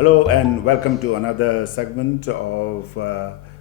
Hello and welcome to another segment of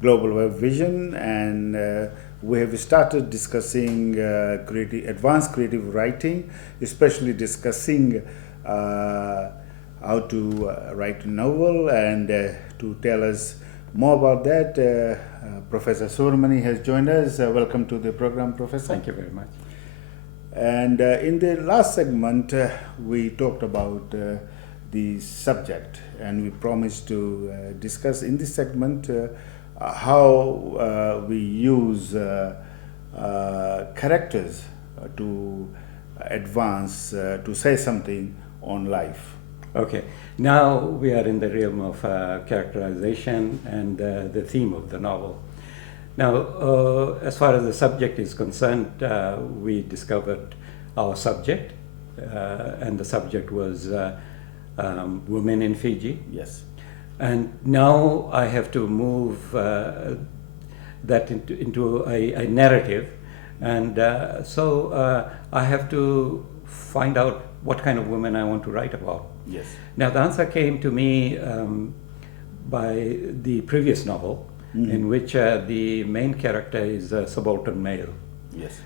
Global Web Vision, and we have started discussing advanced creative writing, especially discussing how to write a novel. And to tell us more about that, Professor Subramani has joined us. Welcome to the program, Professor. Thank you very much. And in the last segment, we talked about the subject, and we promised to discuss in this segment how we use characters to advance, to say something on life. Okay, now we are in the realm of characterization and the theme of the novel. Now, as far as the subject is concerned, we discovered our subject, and the subject was women in Fiji. Yes. And now I have to move that into a narrative, and so I have to find out what kind of women I want to write about. Yes. Now, the answer came to me by the previous novel, in which the main character is a subaltern male. Yes.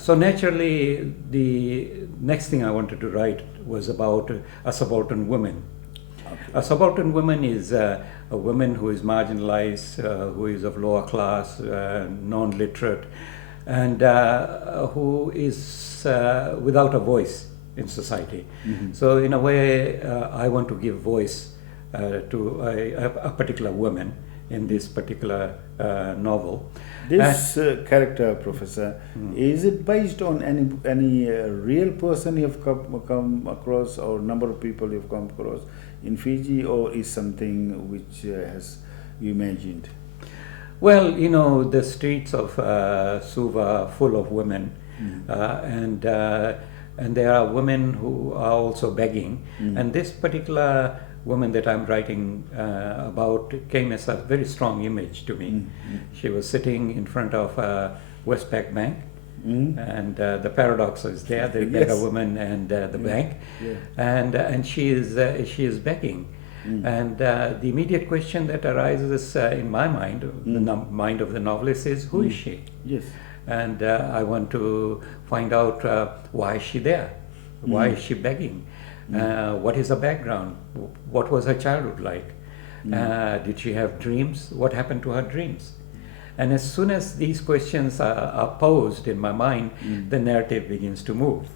So naturally, the next thing I wanted to write was about a subaltern woman. Okay. A subaltern woman is a woman who is marginalized, who is of lower class, non-literate, and who is without a voice in society. Mm-hmm. So in a way, I want to give voice to a particular woman in this particular novel. This character, Professor, is it based on any real person you've come across, or number of people you've come across in Fiji, or is something which has you imagined? Well, you know, the streets of Suva are full of women, and there are women who are also begging. And this particular woman that I'm writing about came as a very strong image to me. She was sitting in front of Westpac Bank, and the paradox is there: the beggar woman and the bank, and she is begging. And the immediate question that arises in my mind, the mind of the novelist, is who is she? Yes. And I want to find out why is she there? Why is she begging? What is her background? What was her childhood like? Did she have dreams? What happened to her dreams? And as soon as these questions are posed in my mind, the narrative begins to move.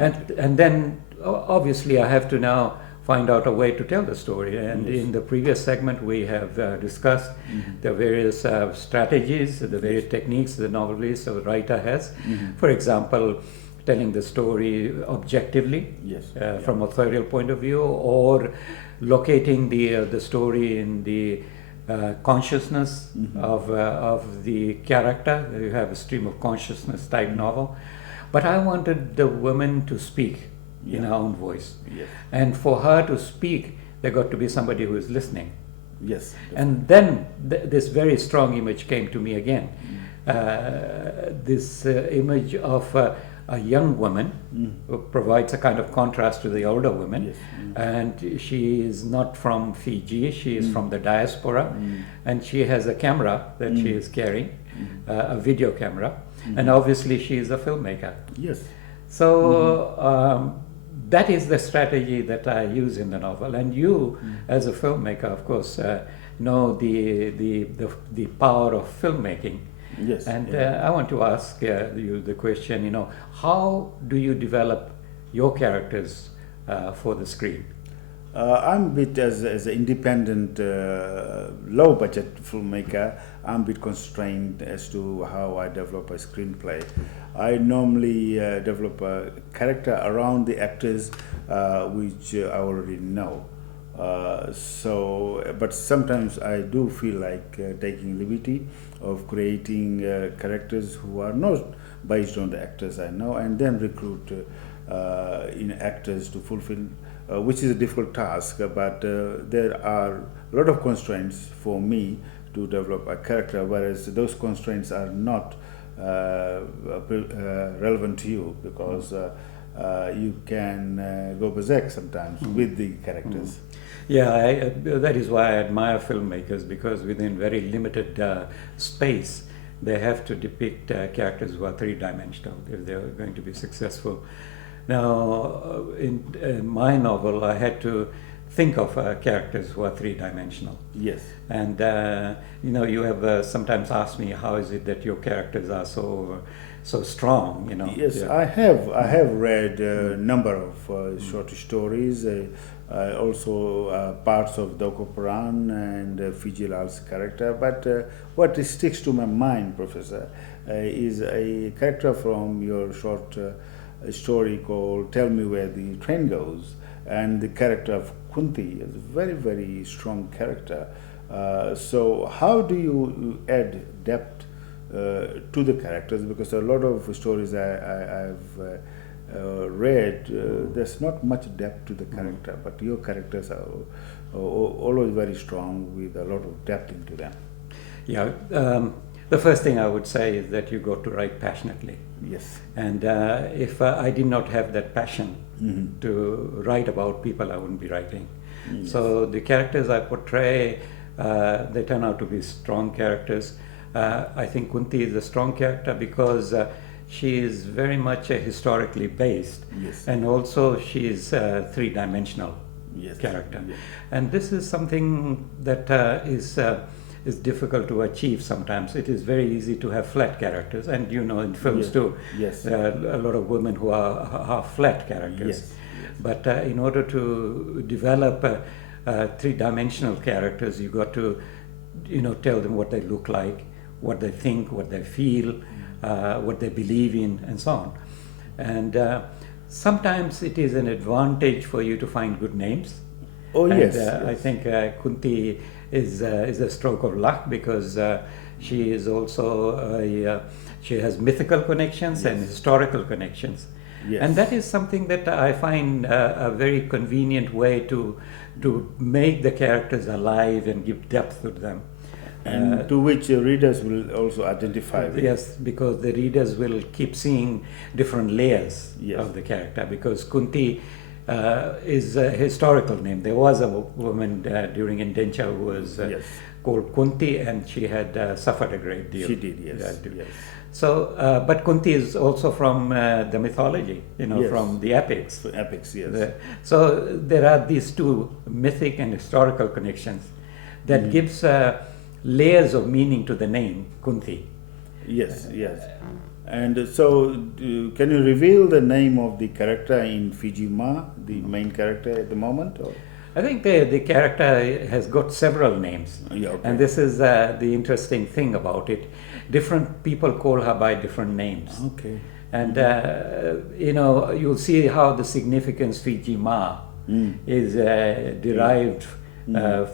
And then obviously I have to now find out a way to tell the story. And in the previous segment we have discussed the various strategies, the various techniques the novelist or writer has. For example, telling the story objectively, from authorial point of view, or locating the story in the consciousness of the character. You have a stream of consciousness type novel. But I wanted the woman to speak in her own voice. And for her to speak, there got to be somebody who is listening. Yes. And then this very strong image came to me again. This image of a young woman who provides a kind of contrast to the older woman. And she is not from Fiji, she is from the diaspora, and she has a camera that she is carrying, a video camera, and obviously she is a filmmaker. Yes. So that is the strategy that I use in the novel. And you, as a filmmaker, of course, know the power of filmmaking. Yes. And I want to ask you the question, you know, how do you develop your characters for the screen? I'm a bit, as an independent, low-budget filmmaker, I'm a bit constrained as to how I develop a screenplay. I normally develop a character around the actors which I already know. But sometimes I do feel like taking liberty of creating characters who are not based on the actors I know, and then recruit actors to fulfill, which is a difficult task, but there are a lot of constraints for me to develop a character, whereas those constraints are not relevant to you, because you can go berserk sometimes with the characters. Yeah, that is why I admire filmmakers, because within very limited space, they have to depict characters who are three-dimensional if they're going to be successful. Now, in my novel, I had to think of characters who are three-dimensional. Yes. And you have sometimes asked me, how is it that your characters are so strong? Yes, Yeah. I have read a number of short stories. Also parts of Doko Puran and Fiji Lal's character. But what sticks to my mind, Professor, is a character from your short story called Tell Me Where the Train Goes. And the character of Kunti is a very, very strong character. So how do you add depth to the characters? Because a lot of stories I've read, there's not much depth to the character, but your characters are always very strong with a lot of depth into them. Yeah, the first thing I would say is that you got to write passionately. Yes. And if I did not have that passion to write about people, I wouldn't be writing. Yes. So the characters I portray, they turn out to be strong characters. I think Kunti is a strong character because she is very much historically based, Yes. and also she is a three-dimensional Yes. character. Yes. And this is something that is difficult to achieve sometimes. It is very easy to have flat characters, and in films Yes. too, Yes. there are a lot of women who are flat characters. Yes. But in order to develop three-dimensional characters, you got to tell them what they look like, what they think, what they feel, what they believe in, and so on. And sometimes it is an advantage for you to find good names. Oh, And, yes. I Yes. think Kunti is a stroke of luck, because she is also she has mythical connections and Yes. historical connections. Yes. And that is something that I find a very convenient way to make the characters alive and give depth to them. And to which readers will also identify with. Yes, because the readers will keep seeing different layers Yes. of the character, because Kunti is a historical name. There was a woman during indenture who was Yes. called Kunti, and she had suffered a great deal. She did, yes. Yes. So, but Kunti is also from the mythology, Yes. from the epics. So epics, yes. So there are these two mythic and historical connections that gives layers of meaning to the name Kunti. Yes, yes. And so, can you reveal the name of the character in Fiji Ma, the main character at the moment? Or? I think the character has got several names. Yeah, okay. And this is the interesting thing about it. Different people call her by different names. Okay. And you'll see how the significance Fiji Ma is derived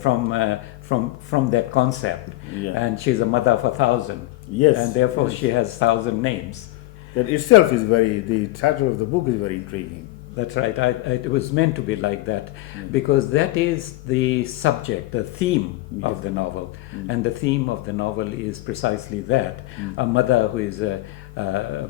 from that concept. Yeah. And she's a mother of 1,000. Yes, And therefore yes. she has 1,000 names. That itself is the title of the book is very intriguing. That's right. It was meant to be like that, because that is the subject, the theme of the novel. And the theme of the novel is precisely that, a mother who is a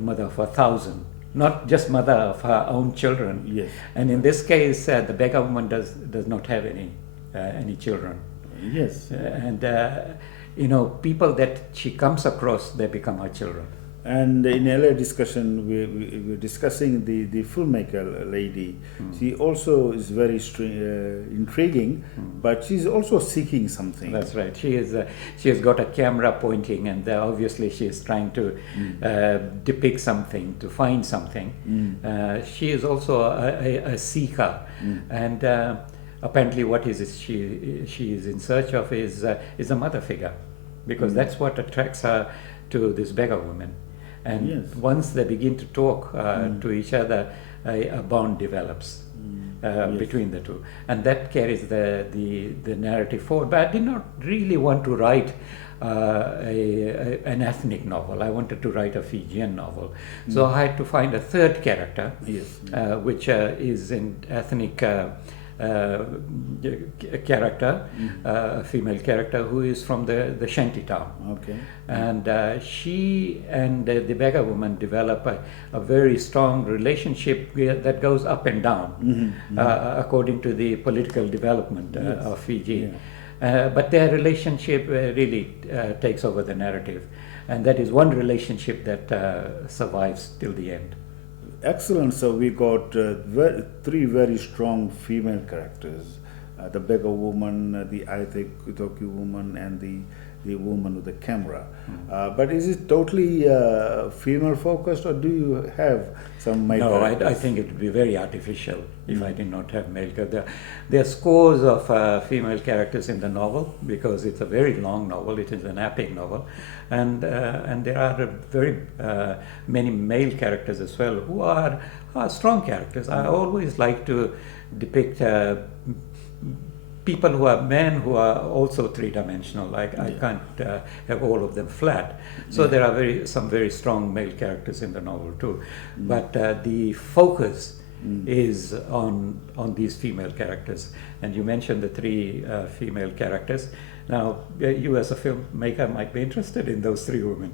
mother of 1,000, not just mother of her own children. Yes. And in this case, the beggar woman does not have any children. Yes. Uh, People that she comes across, they become her children. And in earlier discussion, we were discussing the filmmaker lady. She also is very intriguing, but she's also seeking something. That's right. She has got a camera pointing, and obviously she is trying to depict something, to find something. She is also a seeker, and apparently, what is it she is in search of is a mother figure, because that's what attracts her to this beggar woman. And Yes. once they begin to talk to each other, a bond develops Yes. between the two, and that carries the narrative forward. But I did not really want to write an ethnic novel. I wanted to write a Fijian novel, so I had to find a third character, Yes. which is in ethnic character, a female character who is from the shanty town. Okay. And she and the beggar woman develop a very strong relationship that goes up and down according to the political development of Fiji. But their relationship really takes over the narrative. And that is one relationship that survives till the end. Excellent. So we got three very strong female characters: the beggar woman, the Aithoki woman, and the woman with the camera. But is it totally female focused, or do you have some male No, characters? I think it would be very artificial if I did not have male characters. There are scores of female characters in the novel because it's a very long novel. It is an epic novel, and there are very many male characters as well who are strong characters. I always like to depict people who are men who are also three-dimensional. I can't have all of them flat. So there are some very strong male characters in the novel too. But the focus is on these female characters. And you mentioned the three female characters. Now, you as a filmmaker might be interested in those three women.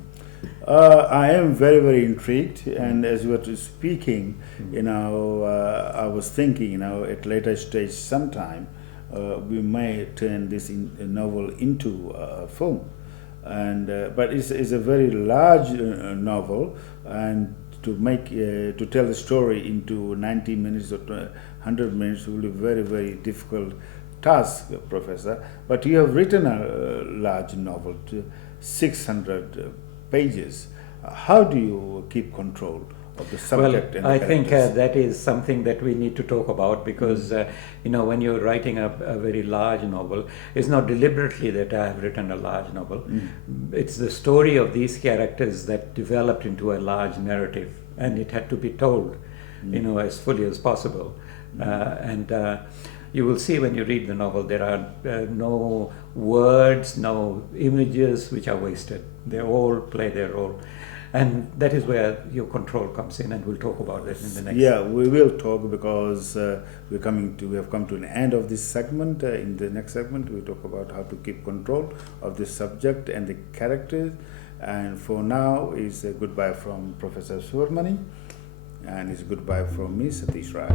I am very, very intrigued, and as you were speaking, I was thinking, at later stage sometime, we may turn this novel into a film, and but it's a very large novel, and to tell the story into 90 minutes or 100 minutes will be very, very difficult task, Professor. But you have written a large novel, 600 pages. How do you keep control of the subject? Well, I think that is something that we need to talk about because, when you're writing a very large novel, it's not deliberately that I have written a large novel. It's the story of these characters that developed into a large narrative, and it had to be told, as fully as possible. And you will see when you read the novel, there are no words, no images which are wasted. They all play their role. And that is where your control comes in, and we'll talk about that in the next. Yeah, we will talk because we have come to an end of this segment. In the next segment, we'll talk about how to keep control of the subject and the characters. And for now, it's a goodbye from Professor Subramani, and it's goodbye from me, Satish Rai.